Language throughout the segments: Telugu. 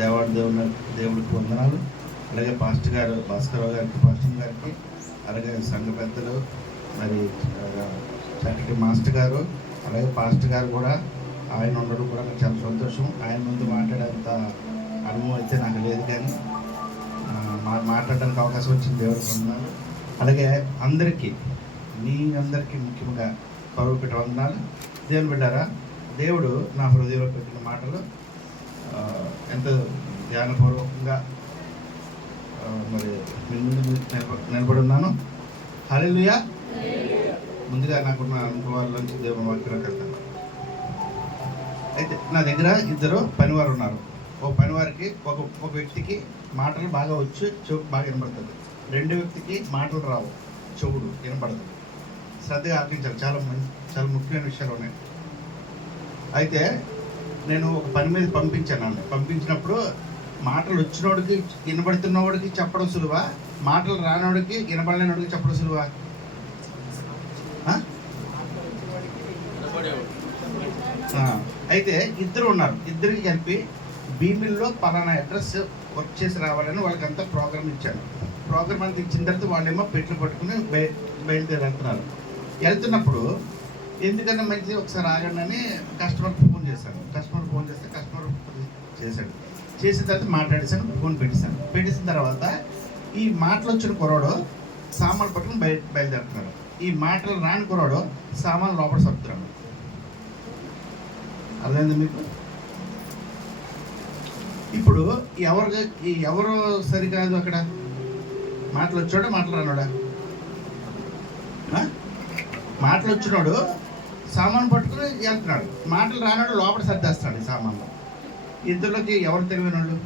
దేవుడికి వందనాలు. అలాగే పాస్టర్ గారు భాస్కరరావు గారికి, పాస్టర్ గారికి, అలాగే సంఘ పెద్దలు, మరి చక్కటి మాస్టర్ గారు, అలాగే పాస్టర్ గారు కూడా ఆయన ఉండడం కూడా నాకు చాలా సంతోషం. ఆయన ముందు మాట్లాడేంత అనుభవం అయితే నాకు లేదు, కానీ మాట్లాడడానికి అవకాశం వచ్చింది దేవుడికి వందనాలు. అలాగే అందరికీ, మీ అందరికీ ముఖ్యంగా పరువుపెట్టి వందనాలు. దేవుని బిడ్డారా, దేవుడు నా హృదయంలో పెట్టిన మాటలు ఎంతో ధ్యానపూర్వకంగా మరి మీ ముందు నిలబడి ఉన్నాను. హల్లెలూయా. ముందుగా నాకున్న అనుభవాల నుంచి దేవుని వాక్యంలోకి వెళ్తాను. అయితే నా దగ్గర ఇద్దరు పనివారు ఉన్నారు. ఒక పనివారికి ఒక వ్యక్తికి మాటలు బాగా వచ్చు, చెవు బాగా వినబడుతుంది. రెండో వ్యక్తికి మాటలు రావు, చెవుడు వినబడుతుంది. శ్రద్ధగా ఆలకించాలి, చాలా ముఖ్యమైన విషయాలు ఉన్నాయి. అయితే నేను ఒక పని మీద పంపించినప్పుడు మాటలు వచ్చినోడికి వినబడుతున్నవాడికి చెప్పడం సులువా, మాటలు రానోడికి వినబడలేనోడికి చెప్పడం సులువా? అయితే ఇద్దరు ఉన్నారు. ఇద్దరికి కలిపి భీమిల్లో పలానా అడ్రస్ వర్క్ చేసి రావాలని వాళ్ళకంతా ప్రోగ్రామ్ ఇచ్చాను. ప్రోగ్రామ్ అంతా ఇచ్చిన తర్వాత వాళ్ళేమో పెట్లు పట్టుకుని బయలుదేరి వెళ్తున్నప్పుడు ఎందుకన్నా మంచిది ఒకసారి ఆగండి అని కస్టమర్కి ఫోన్ చేశాను. కస్టమర్ చేశాడు. చేసిన తర్వాత మాట్లాడేసాను, ఫోన్ పెట్టేసిన తర్వాత ఈ మాటలు వచ్చిన కుర్రాడు సామాన్లు పట్టుకుని బయలుదేరుతున్నాడు. ఈ మాటలు రాని కుర్రాడు సామాన్లు లోపల సర్దుతున్నాడు. అర్థమైంది మీకు? ఇప్పుడు ఎవరు సరికాదు అక్కడ? మాటలు వచ్చాడా, మాటలు రానోడా? మాటలు వచ్చినాడు సామాను పట్టుకుని వెళ్తున్నాడు, మాటలు రానాడు లోపల సర్దేస్తున్నాడు ఈ సామాన్లు. ఇద్దరులోకి ఎవరు తెలివైన వాళ్ళు?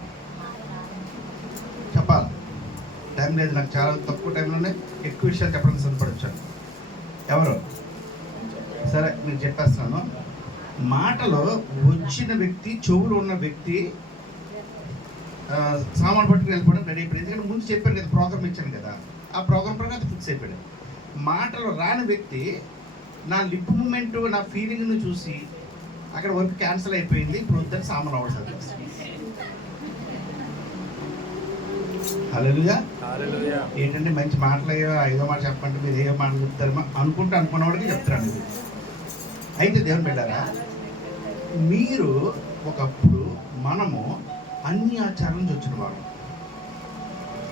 చెప్పాలి. టైం లేదు నాకు, చాలా తక్కువ టైంలోనే ఎక్కువ విషయాలు చెప్పడానికి సిద్ధపడొచ్చాను. ఎవరు? సరే నేను చెప్పేస్తున్నాను. మాటలు వచ్చిన వ్యక్తి, చెవులు ఉన్న వ్యక్తి సామాన్ పట్టుకుని వెళ్ళిపోవడం రెడీ అయిపోయింది. ఎందుకంటే ముందు చెప్పాను కదా, ప్రోగ్రామ్ ఇచ్చాను కదా, ఆ ప్రోగ్రామ్ ప్రకారం ఫిక్స్ అయిపోయాడు. మాటలు రాని వ్యక్తి నా లిప్ మూమెంట్, నా ఫీలింగ్ను చూసి అక్కడ వర్క్ క్యాన్సిల్ అయిపోయింది, ఇప్పుడు వద్దని సామాన్ అవసరం. హల్లెలూయా. ఏంటంటే మంచి మాటలు ఐదో మాట చెప్పండి, మీరు ఏ మాట చెప్తారో అనుకున్నవాడికి చెప్తాను ఇది. అయితే దేవుని బిడ్డారా, మీరు ఒకప్పుడు మనము అన్ని ఆచారాల నుంచి వచ్చిన వాడు,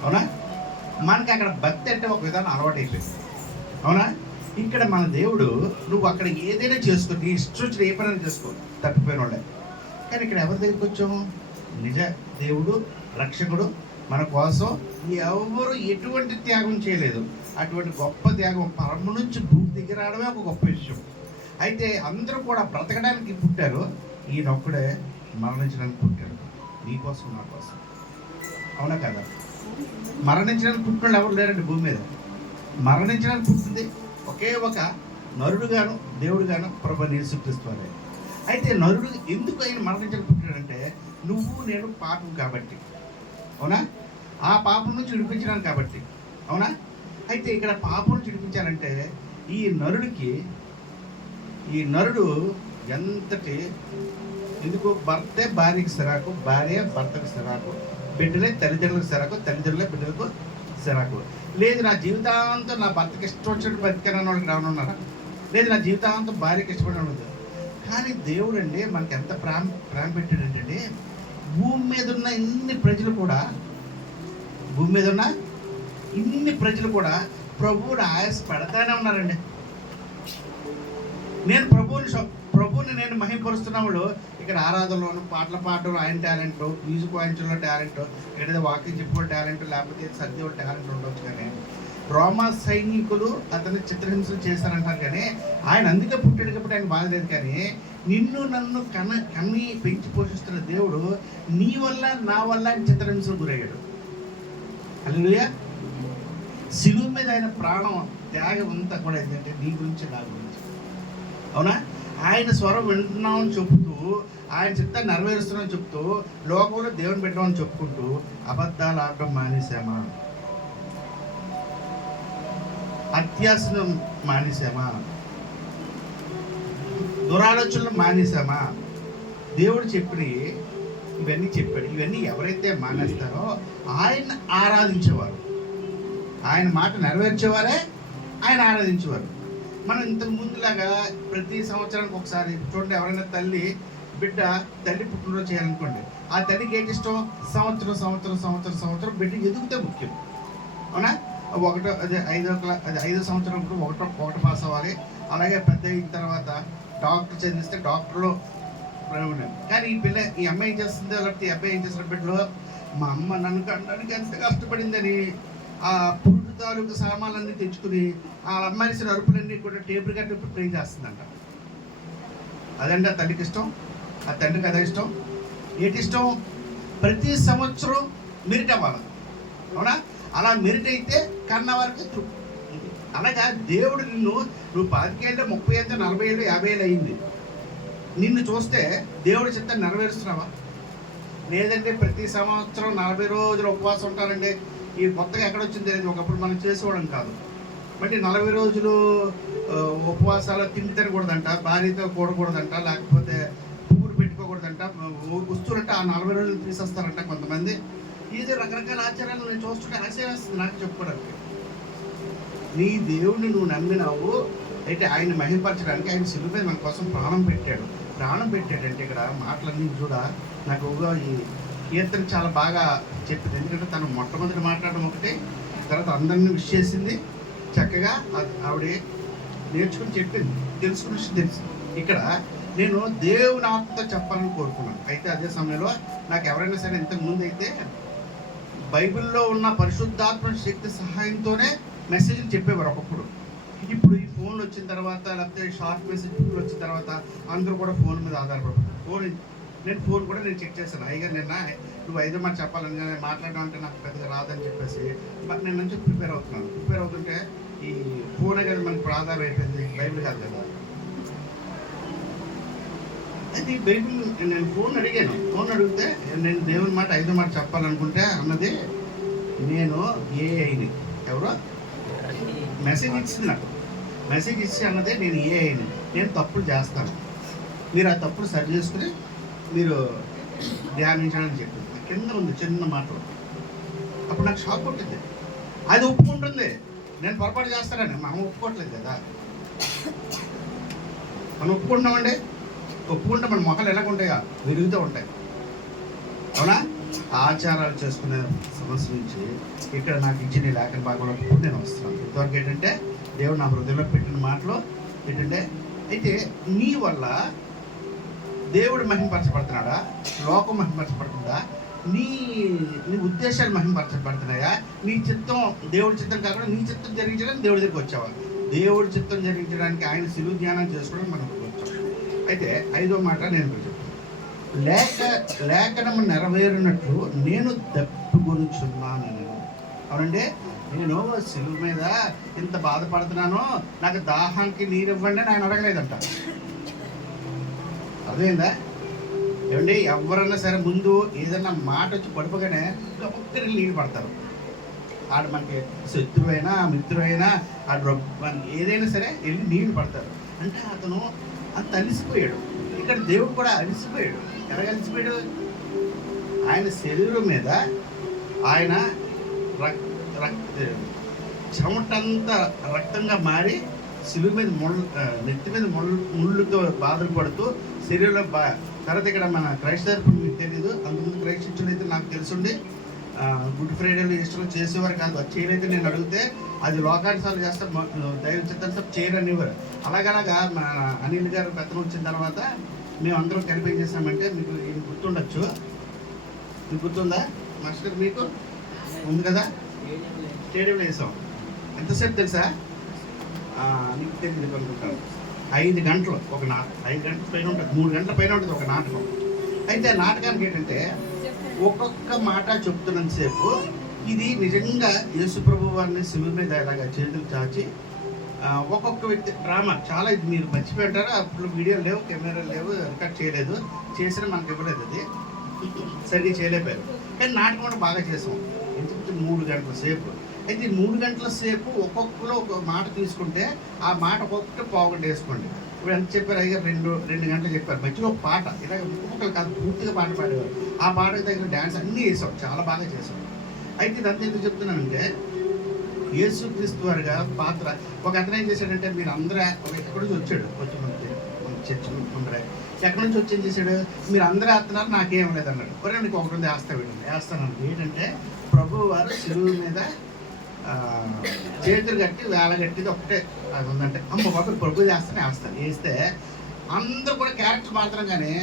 అవునా? మనకి అక్కడ భక్తి అంటే ఒక విధానం అలవాటు అయిపోయింది, అవునా? ఇక్కడ మన దేవుడు నువ్వు అక్కడ ఏదైనా చేసుకో, నీ ఇష్టం వచ్చిన ఏ పని చేసుకో, తప్పిపోయిన వాళ్ళే. కానీ ఇక్కడ ఎవరి దగ్గరికి వచ్చాము? నిజ దేవుడు, రక్షకుడు మన కోసం ఎవరు ఎటువంటి త్యాగం చేయలేదు. అటువంటి గొప్ప త్యాగం పరమ నుంచి భూమి దిగి రావడమే ఒక గొప్ప విషయం. అయితే అందరూ కూడా బ్రతకడానికి పుట్టారు, ఈయనొక్కడే మరణించడానికి పుట్టాడు, నీ కోసం, నా కోసం, అవునా కదా? మరణించడానికి పుట్టిన ఎవరు లేరండి భూమి మీద. మరణించడానికి పుట్టింది ఒకే ఒక నరుడుగాను దేవుడుగాను ప్రభువైన యేసుక్రీస్తు వారే. అయితే నరుడు ఎందుకు ఆయన మరణించడానికి పుట్టాడంటే నువ్వు నేను పాపం కాబట్టి, అవునా? ఆ పాపం నుంచి విడిపించడానికి కాబట్టి, అవునా? అయితే ఇక్కడ పాపం నుంచి విడిపించాలంటే ఈ నరుడు ఎంతటి, ఎందుకు? భర్తే భార్యకి సిరాకు, భార్య భర్తకు సిరాకు, బిడ్డలే తల్లిదండ్రులకు సిరాకు, తల్లిదండ్రులే బిడ్డలకు సిరాకు. లేదు నా జీవితాంతం నా భర్తకి ఇష్టం వచ్చినట్టు బతికానన్న వాళ్ళకి రానున్నారా? లేదు నా జీవితాంతం భార్యకి ఇష్టపడిన ఉండదు. కానీ దేవుడు అండి మనకి ఎంత ప్రేమ పెట్టాడంటే, భూమి మీద ఉన్న ఇన్ని ప్రజలు కూడా ప్రభువుని ఆయాస పెడతానే ఉన్నారండి. నేను ప్రభువుని నేను మహిమపరుస్తున్నప్పుడు ఇక్కడ ఆరాధనలోను, పాటలు పాడడం ఆయన టాలెంట్, మ్యూజిక్ వాయించడంలో టాలెంట్, ఏదైతే వాకింగ్ చెప్పుకోవడం టాలెంట్, లేకపోతే సర్ది టాలెంట్ ఉండొచ్చు. కానీ రోమా సైనికులు అతన్ని చిత్రహింసలు చేశారంటారు, కానీ ఆయన అందుకే పుట్టాడు కాబట్టి ఆయన బాధ లేదు. కానీ నిన్ను నన్ను కన్ని పెంచి పోషిస్తున్న దేవుడు నీ వల్ల నా వల్ల ఆయన చిత్రహింసలు గురయ్యాడు. హల్లెలూయా. శిలువ మీద ఆయన ప్రాణం త్యాగం అంతా కూడా ఏంటంటే నీ గురించి, నా గురించి, అవునా? ఆయన స్వరం వింటున్నామని చెబుతూ, ఆయన చిత్తాన్ని నెరవేరుస్తున్నామని చెప్తూ, లోకంలో దేవుని పెట్టామని చెప్పుకుంటూ అబద్ధాలు ఆడడం మానేసామా? అత్యాసనం మానేసామా? దురాలోచనలు మానేసామా? దేవుడు చెప్పి ఇవన్నీ చెప్పాడు. ఇవన్నీ ఎవరైతే మానేస్తారో ఆయన ఆరాధించేవారు, ఆయన మాట నెరవేర్చేవారే ఆయన ఆరాధించేవారు. మనం ఇంతకు ముందులాగా ప్రతి సంవత్సరానికి ఒకసారి చూడండి, ఎవరైనా బిడ్డ తల్లి పుట్టినరోజు చేయాలనుకోండి, ఆ తల్లికి ఏంటి ఇష్టం? సంవత్సరం సంవత్సరం సంవత్సరం సంవత్సరం బిడ్డ ఎదుగుతే ముఖ్యం, అవునా? ఐదో సంవత్సరం ఒకటి పాస్ అవ్వాలి. అలాగే పెద్ద అయిన తర్వాత డాక్టర్ చదివిస్తే డాక్టర్లో. కానీ ఈ అమ్మాయి ఏం చేస్తుంది, లేకపోతే ఈ అబ్బాయి ఏం చేస్తున్న బిడ్డలో, మా అమ్మ నన్ను కనడానికి ఎంత కష్టపడిందని ఆ పురుడు తాలూకు సామాన్లన్నీ తెచ్చుకుని ఆ అమ్మాయిసిన అరుపులన్నీ కూడా టేబుల్ కట్టి ట్రై చేస్తుందంట. అదండి ఆ తల్లికి ఇష్టం, ఆ తండ్రికి అదే ఇష్టం. ఏంటి ఇష్టం? ప్రతి సంవత్సరం మెరిట్ అవ్వాలి, అవునా? అలా మెరిట్ అయితే కన్న వారికి తృప్తి. అలాగా దేవుడు నువ్వు 25 ఏళ్ళు 30 ఏళ్ళు 40 ఏళ్ళు 50 ఏళ్ళు అయింది, నిన్ను చూస్తే దేవుడి చిత్తం నెరవేరుస్తున్నావా? లేదంటే ప్రతి సంవత్సరం 40 రోజులు ఉపవాసం ఉంటారండి. ఈ కొత్తగా ఎక్కడొచ్చింది తెలియదు, ఒకప్పుడు మనం చేసేవాళ్ళం కాదు. బట్ 40 రోజులు ఉపవాసాలు తినకూడదంట, భార్యతో కూడకూడదంట, లేకపోతే పువ్వులు పెట్టుకోకూడదంట, వస్తువులంటే ఆ 40 రోజులు తీసేస్తారంట కొంతమంది. ఇది రకరకాల ఆచారాలు నేను చూస్తుంటే ఆశేస్తుంది నాకు చెప్పుకోవడానికి. నీ దేవుడిని నువ్వు నమ్మినావు అయితే ఆయన మహిమపరచడానికి ఆయన శిలువ మీద మన కోసం ప్రాణం పెట్టాడంటే ఇక్కడ మాటలన్నీ చూడ నాకు ఈ కీర్తన చాలా బాగా చెప్పింది. ఎందుకంటే తను మొట్టమొదటి మాట్లాడడం ఒకటి, తర్వాత అందరినీ విష్ చేసింది, చక్కగా ఆవిడ నేర్చుకుని చెప్పింది, తెలుసుకుని తెలుసు. ఇక్కడ నేను దేవుని ఆత్మతో చెప్పాలని కోరుకున్నాను. అయితే అదే సమయంలో నాకు ఎవరైనా సరే ఇంతకు ముందు అయితే బైబిల్లో ఉన్న పరిశుద్ధాత్మ శక్తి సహాయంతోనే మెసేజ్లు చెప్పేవారు ఒకప్పుడు. ఇప్పుడు ఈ ఫోన్లు వచ్చిన తర్వాత, లేకపోతే షార్ట్ మెసేజ్లు వచ్చిన తర్వాత అందరూ కూడా ఫోన్ మీద ఆధారపడుతుంది. నేను ఫోన్ కూడా చెక్ చేశాను. అయ్యగారు నిన్న నువ్వు 5 మాట చెప్పాలని మాట్లాడడం అంటే నాకు పెద్దగా రాదని చెప్పేసి బట్ నేను నుంచి ప్రిపేర్ అవుతుంటే ఈ ఫోనే కదా మనకి ఇప్పుడు ఆధారం అయిపోయింది, బైబిల్ కాదు కదా. అయితే బైబిల్ నేను ఫోన్ అడిగితే నేను దేవుని మాట 5 మాట చెప్పాలనుకుంటే అన్నది నేను ఏఐని ఎవరో మెసేజ్ ఇచ్చింది, నాకు మెసేజ్ ఇచ్చి అన్నదే నేను ఏఐని, నేను తప్పులు చేస్తాను, మీరు ఆ తప్పులు సరి చేసుకుని మీరు ధ్యానించాలని చెప్పింది. కింద ఉంది చిన్న మాటలు. అప్పుడు నాకు షాక్ కొట్టింది. అది ఒప్పుకుంటుంది నేను పొరపాటు చేస్తానని. మనం ఒప్పుకోవట్లేదు కదా, మనం ఒప్పుకుంటున్నామండి. ఒప్పుకుంటే మన మొక్కలు ఎలాగుంటాయా, విరుగుతూ ఉంటాయి, అవునా? ఆచారాలు చేసుకునే సమస్య నుంచి ఇక్కడ నాకు ఇచ్చిన లేఖన భాగంలో నేను వస్తున్నాను. ఇంతవరకు ఏంటంటే దేవుడు నా హృదయంలో పెట్టిన మాటలు ఏంటంటే, అయితే నీ వల్ల దేవుడు మహిమపరచబడుతున్నాడా, లోకం మహిమపరచబడుతుందా, నీ ఉద్దేశాలు మహిమపరచబడుతున్నాయా, నీ చిత్తం దేవుడి చిత్తం కాకుండా నీ చిత్తం జరిగించడానికి దేవుడి దగ్గరికి వచ్చావా? దేవుడి చిత్తం జరిగించడానికి ఆయన శిలువ ధ్యానం చేసుకోవడం మనం వచ్చాం. అయితే 5వ మాట నేను చెప్తాను. లేఖనము నెరవేరినట్లు నేను దప్పుకొనుచున్నాను. అవునండి, నేను శిలువ మీద ఇంత బాధపడుతున్నానో నాకు దాహానికి నీరు ఇవ్వండి అని ఆయన అడగలేదంట. అదేందా ఏమండి? ఎవరన్నా సరే ముందు ఏదన్నా మాట వచ్చి పడిపోగానే ఒక్కరికి నీళ్ళు పడతారు. ఆడు మనకి శత్రువైనా మిత్రువైనా ఆడు ఏదైనా సరే వెళ్ళి నీళ్ళు పడతారు. అంటే అతను అంత అలిసిపోయాడు. ఇక్కడ దేవుడు కూడా అలిసిపోయాడు. ఎలా అలిసిపోయాడు? ఆయన శరీరం మీద ఆయన చెమటంతా రక్తంగా మారి శిలువ మీద నెత్తి మీద ముళ్ళుతో బాధలు పడుతూ శరీరంలో తర్వాత ఇక్కడ మన క్రైస్తవులకు మీకు తెలియదు, అంతకుముందు క్రైస్తవులు అయితే నాకు తెలుసుండి గుడ్ ఫ్రైడేలో ఇష్టం చేసేవారు కాదు. అది చేయరైతే నేను అడిగితే అది లోకానుసారం చేస్తే దైవ చిత్తంతో చేయరనివ్వరు. అలాగలాగా మన అనిల్ గారు పెద్దలు వచ్చిన తర్వాత మేము అందరం కలిపి ఏం చేసామంటే, మీకు ఇది గుర్తుండొచ్చు, మీకు గుర్తుందా మాస్టర్? మీకు ఉంది కదా, స్టేడియంలో వేసాం. ఎంతసేపు తెలుసా? నీకు తెలియదు అనుకుంటాను. 5 గంటలు ఒక నాటకం, 5 గంటల పైన ఉంటుంది, 3 గంటల పైన ఉంటుంది ఒక నాటకం. అయితే నాటకానికి ఏంటంటే ఒక్కొక్క మాట చెప్తున్నంతసేపు ఇది నిజంగా యేసుప్రభు వారిని శిలువ మీద ఇలాగా చేతులు చాచి ఒక్కొక్క వ్యక్తి డ్రామా చాలా, ఇది మీరు మర్చిపోయింటారు. అప్పుడు వీడియోలు లేవు, కెమెరాలు లేవు, రికార్డ్ చేయలేదు, చేసినా మనకి ఇవ్వలేదు, అది సరిగ్గా చేయలేకపోయారు. కానీ నాటకం కూడా బాగా చేసాం. ఎందుకంటే 3 గంటల సేపు. అయితే 3 గంటల సేపు ఒక్కొక్కరు ఒక మాట తీసుకుంటే ఆ మాట ఒక్కొక్కటి 1/2 గంట వేసుకోండి. ఇప్పుడు ఎంత చెప్పారు అయ్యారు, 2 గంటలు చెప్పారు. మధ్యలో ఒక పాట ఇలాగ ముక్కలు కాదు, పూర్తిగా పాట పాడేవారు. ఆ పాటకు తగిన డ్యాన్స్ అన్నీ వేసాం, చాలా బాగా చేసాం. అయితే ఇదంతా ఎందుకు చెప్తున్నానంటే, యేసుక్రీస్తు వారిగా పాత్ర ఒక అతను ఏం చేశాడంటే, మీరు అందరూ ఎక్కడి నుంచి వచ్చాడు, కొంచెం మన చర్చ ముందరే ఎక్కడి నుంచి వచ్చి ఏం చేశాడు, మీరు అందరూ వేస్తున్నారు నాకేం లేదన్నాడు. ఒరే నీకు ఒకటి ఉంది వేస్తాను. ఏంటంటే ప్రభు వారు శిలువు మీద చేతులు కట్టి వేలగట్టిది ఒకటే అది ఉందంటే, అమ్మ బాబు ప్రభు వేస్తాను వేస్తే అందరూ కూడా క్యారెక్టర్ మాత్రం. కానీ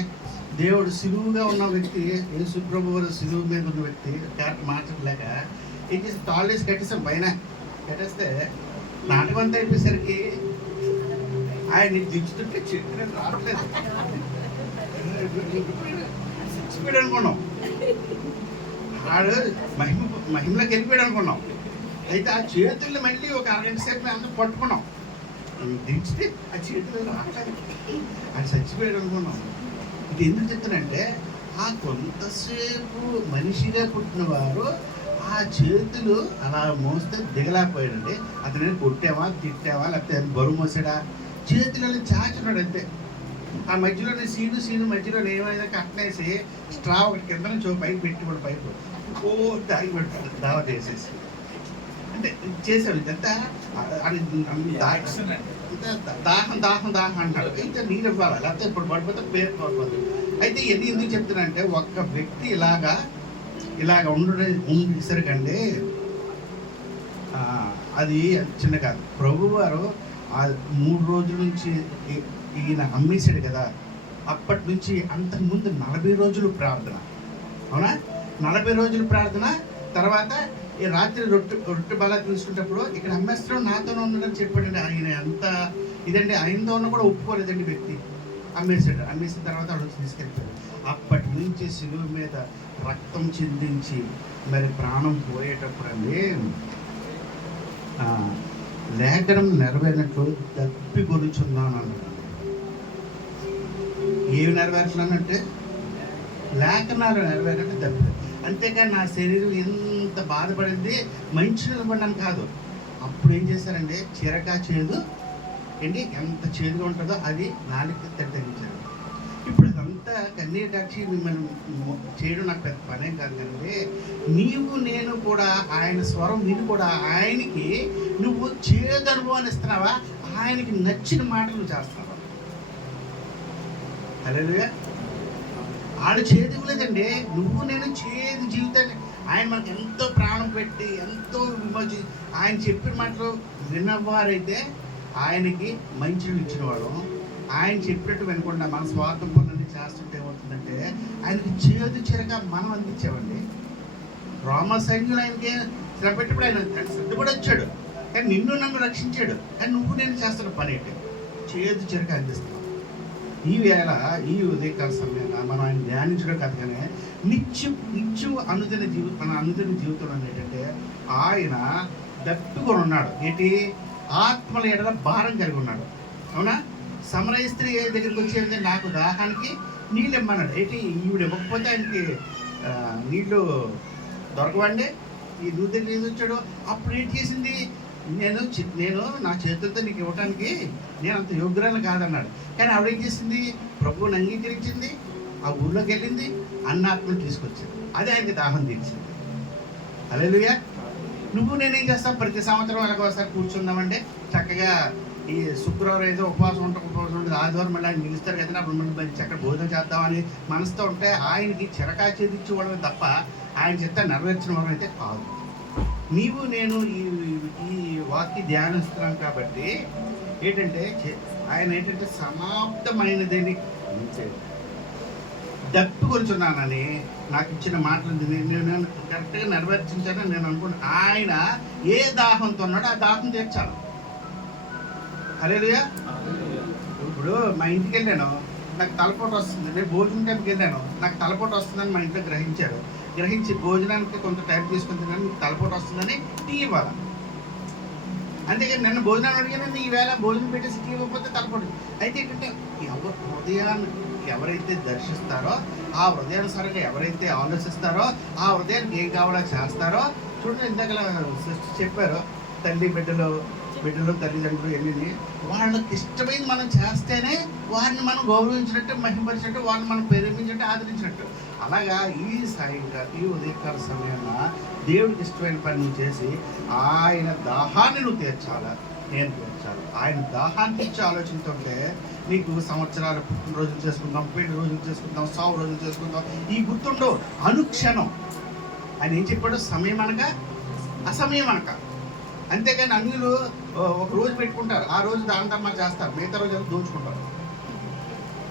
దేవుడు సిలువుగా ఉన్న వ్యక్తి, యేసు ప్రభు వారు సిలువు మీద ఉన్న వ్యక్తి క్యారెక్టర్ మార్చలేక ఏం చేసి తాళేసి కట్టేసాం. పైన కట్టేస్తే నాటకం అంతా అయిపోయేసరికి ఆయన్ని దించుతుంటే చెట్టు రావట్లేదు. చచ్చిపోయాడు అనుకున్నాం, ఆడు మహిమలోకి వెళ్ళిపోయాడు అనుకున్నాం. అయితే ఆ చేతుల్ని మళ్ళీ ఒక అరగంట సేపు మేము అందరూ పట్టుకున్నాం, దించితే ఆ చేతులు రావట్లేదు, అది చచ్చిపోయాడు అనుకున్నాం. ఇది ఎందుకు చెప్తానంటే, ఆ కొంతసేపు మనిషిగా పుట్టిన వారు ఆ చేతులు అలా మోస్తే దిగలేకపోయాడండి. అతని కొట్టావా, తిట్టావా, లేకపోతే బరువు మోసాడా, చేతులను చాచున్నాడు అంతే. ఆ మధ్యలోనే సీను మధ్యలో ఏమైనా కట్టనేసి స్ట్రా ఒకటి కింద నుంచి పైకి పెట్టి కూడా పైపు ఓ దాగి పెడతాడు దావా చేసేసి. అంటే చేశాడు ఇదంతా. దాహం అంటాడు. అయితే నీరు ఇవ్వాలి, లేకపోతే ఇప్పుడు పడిపోతే పేరు పడిపోతుంది. అయితే ఎన్ని ఎందుకు చెప్తున్నానంటే, ఒక్క వ్యక్తి ఇలాగ ఉండేసరికండి అది చిన్న కాదు. ప్రభు వారు ఆ 3 రోజుల నుంచి ఈయన అమ్మేశాడు కదా, అప్పటి నుంచి అంతకుముందు 40 రోజులు ప్రార్థన. అవునా, 40 రోజులు ప్రార్థన. తర్వాత ఈ రాత్రి రొట్టె బలా తీసుకునేటప్పుడు ఇక్కడ అమ్మేస్తాడు నాతోనే ఉన్నాడని చెప్పాడండి. ఆయన ఎంత ఇదండి, ఆయనతో ఉన్న కూడా ఒప్పుకోలేదండి వ్యక్తి. అమ్మేసిన తర్వాత అడుగు తీసుకెళ్తాడు. అప్పటి నుంచి శిలువ మీద రక్తం చిందించి మరి ప్రాణం పోయేటప్పుడు అండి లేఖనం నెరవేరినట్లు దప్పి కొలుచున్నాను అన్నాడు. ఏమి నెరవేర్చాలంటే లేఖనాలు నెరవేరంటే దప్పి. అంతేకాని నా శరీరం ఎంత బాధపడింది మంచినీళ్ళు పడ్డాను కాదు. అప్పుడు ఏం చేశారండి, చిరకా చేదు ఏంటి ఎంత చేదుగా ఉంటుందో అది నాలుగు తగ్గించారు. ఇప్పుడు అదంతా కన్నీరు కాచి మిమ్మల్ని చేయడం నాకు పెద్ద పనేం కాదు. కానీ నీవు నేను కూడా ఆయన స్వరం విని కూడా ఆయనకి నువ్వు చేదు అనుభవాన్ని ఇస్తున్నావా, ఆయనకి నచ్చిన మాటలు చేస్తున్నావా? హల్లెలూయా. ఆడు చేదు ఇవ్వలేదండి, నువ్వు నేను చేదు జీవితాన్ని ఆయన మనకు ఎంతో ప్రాణం పెట్టి ఎంతో ఆయన చెప్పిన మాటలు విన్నవారైతే ఆయనకి మంచిని ఇచ్చినవాడు. ఆయన చెప్పినట్టు వినకుండా మన స్వార్థం పనులన్నీ చేస్తుంటే ఏమవుతుందంటే ఆయనకి చేదు చిరగా మనం అందించామండి. రోమ సైన్యులు ఆయనకి శ్రమ పెట్టినప్పుడు ఆయన శ్రద్ధ కూడా వచ్చాడు, కానీ నిన్ను నన్ను రక్షించాడు. కానీ నువ్వు నేను చేస్తున్న పని ఏంటి, చేదు చిరగా అందిస్తున్నాం. ఈ వేళ ఈ ఉదయకాల సమయంలో మనం ఆయన ధ్యానించడం కాదు, కానీ నిత్యం అనుదిన జీవితంలో ఏంటంటే ఆయన దట్టుకొని ఉన్నాడు. ఏంటి, ఆత్మల ఎడల భారం కలిగి ఉన్నాడు. అవునా, సమరయ స్త్రీ దగ్గరికి వచ్చేది నాకు దాహానికి నీళ్ళు ఇమ్మన్నాడు. ఏంటి, ఈవిడ ఇవ్వకపోతే ఆయనకి నీళ్ళు దొరకవండి, ఈ నువ్వు దగ్గర ఏది వచ్చాడు. అప్పుడు ఏంటి చేసింది, నేను నా చేతులతో నీకు ఇవ్వటానికి నేను అంత యోగ్యురాలు కాదన్నాడు. కానీ ఆవిడ ఏం చేసింది, ప్రభువుని అంగీకరించింది, ఆ ఊళ్ళోకి వెళ్ళింది, అన్నాత్మను తీసుకొచ్చింది. అది ఆయనకి దాహం తీర్చింది. హల్లెలూయా. నువ్వు నేనేం చేస్తాం, ప్రతి సంవత్సరం ఎలాగోసారి కూర్చుందామంటే చక్కగా ఈ శుక్రవారం ఏదో ఉపవాసం ఉంటుంది, ఆదివారం మళ్ళీ ఆయన మిగులుస్తారు కదా, అప్పుడు మనం మంచి చక్కగా భోజనం చేద్దామని మనసుతో ఉంటే ఆయనకి చిరకా చేదిచ్చి వాళ్ళమే తప్ప ఆయన చెత్త నెరవేర్చిన వారం అయితే కాదు. నీవు నేను ఈ వాక్య ధ్యానిస్తున్నాం కాబట్టి ఏంటంటే ఆయన ఏంటంటే సమాప్తమైనదని దట్టు కొలుచున్నానని నాకు ఇచ్చిన మాటలు నేను కరెక్ట్గా నెరవేర్చించానని నేను అనుకుంటున్నాను. ఆయన ఏ దాహంతో ఉన్నాడో ఆ దాహం తీర్చాలి. హల్లెలూయా. ఇప్పుడు మా ఇంటికి వెళ్ళాను, నాకు తలపోటు వస్తుంది, నేను భోజనం టైంకి వెళ్ళాను, నాకు తలపోటు వస్తుందని మా ఇంట్లో గ్రహించి భోజనానికి కొంత టైం తీసుకుంటున్నాను, మీకు తలపోటు వస్తుందని టీ ఇవ్వాలి. అంతేకాని నన్ను భోజనం అడిగాను, ఈవేళ భోజనం పెట్టేసి టీ ఇవ్వకపోతే తలపోటు. అయితే ఏంటంటే హృదయాన్ని ఎవరైతే దర్శిస్తారో, ఆ హృదయానుసారంగా ఎవరైతే ఆలోచిస్తారో, ఆ హృదయానికి ఏం కావాలో చేస్తారో. చూడండి, ఇందాక చెప్పారు బిడ్డలు తల్లిదండ్రులు ఎన్ని వాళ్ళకి ఇష్టమైంది మనం చేస్తేనే వారిని మనం గౌరవించినట్టు, మహిమపరిచినట్టు, వాళ్ళని మనం ప్రేమించినట్టు, ఆదరించినట్టు. అలాగా ఈ ఉదయకాల సమయంలో దేవుడికి ఇష్టమైన పని నువ్వు చేసి ఆయన దాహాన్ని నువ్వు తీర్చాలా, నేను తీర్చాలి. ఆయన దాహాన్ని తీర్చే ఆలోచనతుంటే నీకు సంవత్సరాలు పుట్టినరోజులు చేసుకుందాం, పెళ్లి రోజులు చేసుకుందాం, 100 రోజులు చేసుకుందాం, ఈ గుర్తుండవు. అనుక్షణం ఆయన ఏం చెప్పాడు? సమయం అనగా అసమయం అనక. అంతేగాని అన్యులు ఒక రోజు పెట్టుకుంటారు, ఆ రోజు దాని ధర్మాలు చేస్తారు, మిగతా రోజు దోచుకుంటారు.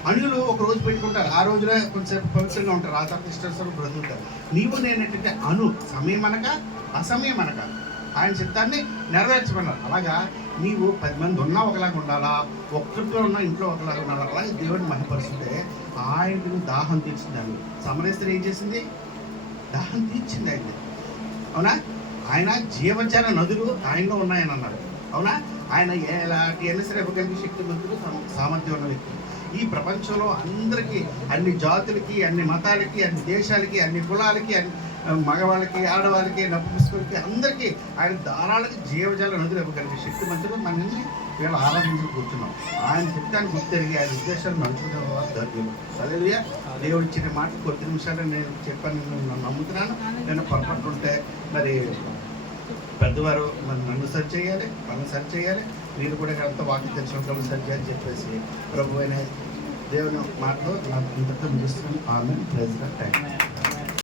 అన్యులు ఒక రోజు పెట్టుకుంటారు, ఆ రోజులో కొంచెం పవిత్రంగా ఉంటారు, ఆ తర్వాత ఇష్టం బ్రతుకుతారు. నీవు నేనేంటంటే సమయం అనక అసమయం అనక ఆయన చిత్తాన్ని నెరవేర్చమన్నారు. అలాగా నీవు 10 మంది ఉన్నా ఒకలాగా ఉండాలా, ఒక్కరితో ఉన్నా ఇంట్లో ఒకలాగా ఉండాలా. అలాగే దేవుడిని మహిమపరుస్తుంటే ఆయనకు దాహం తీర్చింది. సమరేశ్వరి ఏం చేసింది? దాహం తీర్చింది ఆయన. అవునా? ఆయన జీవజల నదులు ఆయనలో ఉన్నాయని అన్నాడు. అవునా? ఆయన ఎలాంటి సరే ఇవ్వగలిగే శక్తివంతులు, సామర్థ్యం ఉన్న వ్యక్తి. ఈ ప్రపంచంలో అందరికీ, అన్ని జాతులకి, అన్ని మతాలకి, అన్ని దేశాలకి, అన్ని కులాలకి, మగవాళ్ళకి, ఆడవాళ్ళకి, నపుంసకులకి, అందరికీ ఆయన ధారాళకి జీవజల నదులు ఇవ్వగలిగే శక్తివంతులు మనల్ని వీళ్ళు ఆరాధించి కూర్చున్నాం. ఆయన చిత్తాన్ని గుర్తెరిగి ఆయన ఉద్దేశాలు నడుచుకునే వారు ధైర్యం. హల్లెలూయా. దేవుడు ఇచ్చిన మాట కొద్ది నిమిషాలు నేను చెప్పాను, నేను నమ్ముతున్నాను. నేను పొరపాటు ఉంటే మరి పెద్దవారు మరి నన్ను సరి చేయాలి, మనం సరి చేయాలి, మీరు కూడా అంత వాక్యం తెలిసిన వాళ్ళు సరి చేయాలని చెప్పేసి ప్రభు అయిన దేవుని మాటలో నాకు ఇంతతో ముగిస్తున్నాను. ఆమె ప్రైజ్ థ్యాంక్ యూ.